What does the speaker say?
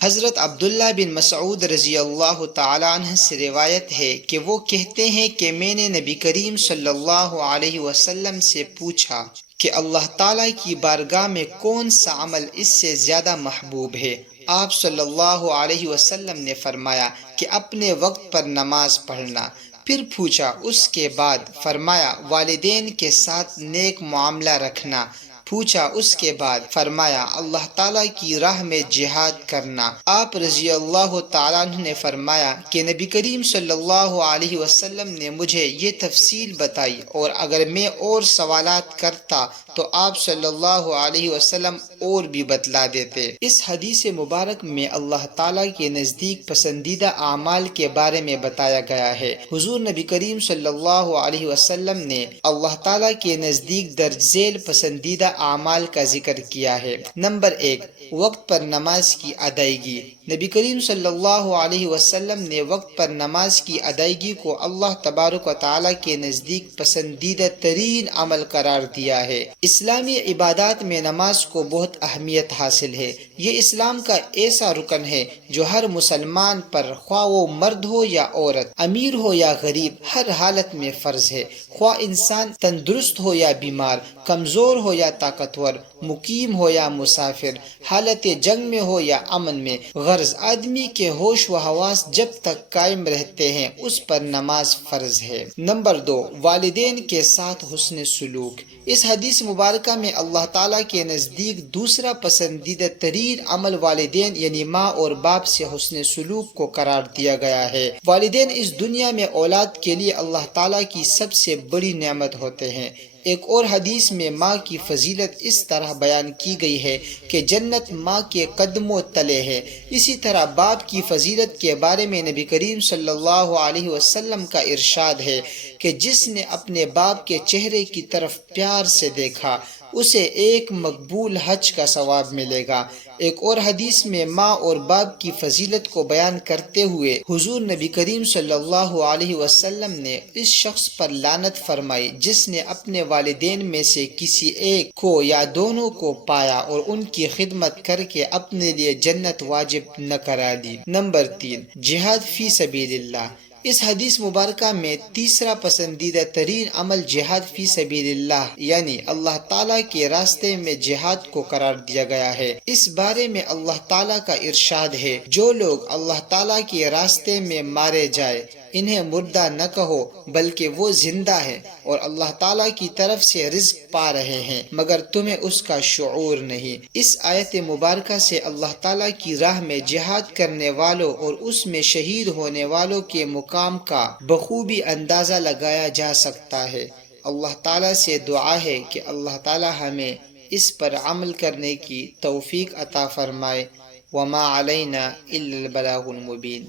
حضرت عبداللہ بن مسعود رضی اللہ تعالی عنہ سے روایت ہے کہ وہ کہتے ہیں کہ میں نے نبی کریم صلی اللہ علیہ وسلم سے پوچھا کہ اللہ تعالیٰ کی بارگاہ میں کون سا عمل اس سے زیادہ محبوب ہے؟ آپ صلی اللہ علیہ وسلم نے فرمایا کہ اپنے وقت پر نماز پڑھنا۔ پھر پوچھا اس کے بعد؟ فرمایا والدین کے ساتھ نیک معاملہ رکھنا۔ پوچھا اس کے بعد؟ فرمایا اللہ تعالیٰ کی راہ میں جہاد کرنا۔ آپ رضی اللہ تعالیٰ عنہ نے فرمایا کہ نبی کریم صلی اللہ علیہ وسلم نے مجھے یہ تفصیل بتائی، اور اگر میں اور سوالات کرتا تو آپ صلی اللہ علیہ وسلم اور بھی بتلا دیتے۔ اس حدیث مبارک میں اللہ تعالیٰ کے نزدیک پسندیدہ اعمال کے بارے میں بتایا گیا ہے۔ حضور نبی کریم صلی اللہ علیہ وسلم نے اللہ تعالیٰ کے نزدیک درج ذیل پسندیدہ اعمال کا ذکر کیا ہے۔ نمبر 1، وقت پر نماز کی ادائیگی۔ نبی کریم صلی اللہ علیہ وسلم نے وقت پر نماز کی ادائیگی کو اللہ تبارک و تعالیٰ کے نزدیک پسندیدہ ترین عمل قرار دیا ہے۔ اسلامی عبادات میں نماز کو بہت اہمیت حاصل ہے۔ یہ اسلام کا ایسا رکن ہے جو ہر مسلمان پر، خواہ وہ مرد ہو یا عورت، امیر ہو یا غریب، ہر حالت میں فرض ہے۔ خواہ انسان تندرست ہو یا بیمار، کمزور ہو یا طاقتور، مقیم ہو یا مسافر، حالت جنگ میں ہو یا امن میں، غرض آدمی کے ہوش و حواس جب تک قائم رہتے ہیں اس پر نماز فرض ہے۔ نمبر 2، والدین کے ساتھ حسن سلوک۔ اس حدیث مبارکہ میں اللہ تعالیٰ کے نزدیک دوسرا پسندیدہ ترین عمل والدین یعنی ماں اور باپ سے حسن سلوک کو قرار دیا گیا ہے۔ والدین اس دنیا میں اولاد کے لیے اللہ تعالیٰ کی سب سے بڑی نعمت ہوتے ہیں۔ ایک اور حدیث میں ماں کی فضیلت اس طرح بیان کی گئی ہے کہ جنت ماں کے قدموں تلے ہے۔ اسی طرح باپ کی فضیلت کے بارے میں نبی کریم صلی اللہ علیہ وسلم کا ارشاد ہے کہ جس نے اپنے باپ کے چہرے کی طرف پیار سے دیکھا اسے ایک مقبول حج کا ثواب ملے گا۔ ایک اور حدیث میں ماں اور باپ کی فضیلت کو بیان کرتے ہوئے حضور نبی کریم صلی اللہ علیہ وسلم نے اس شخص پر لعنت فرمائی جس نے اپنے والدین میں سے کسی ایک کو یا دونوں کو پایا اور ان کی خدمت کر کے اپنے لیے جنت واجب نہ کرا دی۔ نمبر 3، جہاد فی سبیل اللہ۔ اس حدیث مبارکہ میں تیسرا پسندیدہ ترین عمل جہاد فی سبیل اللہ یعنی اللہ تعالیٰ کے راستے میں جہاد کو قرار دیا گیا ہے۔ اس بارے میں اللہ تعالیٰ کا ارشاد ہے، جو لوگ اللہ تعالیٰ کے راستے میں مارے جائے انہیں مردہ نہ کہو بلکہ وہ زندہ ہے اور اللہ تعالیٰ کی طرف سے رزق پا رہے ہیں مگر تمہیں اس کا شعور نہیں۔ اس آیت مبارکہ سے اللہ تعالیٰ کی راہ میں جہاد کرنے والوں اور اس میں شہید ہونے والوں کے مقام کا بخوبی اندازہ لگایا جا سکتا ہے۔ اللہ تعالیٰ سے دعا ہے کہ اللہ تعالیٰ ہمیں اس پر عمل کرنے کی توفیق عطا فرمائے۔ وما علینا الا البلاغ المبین۔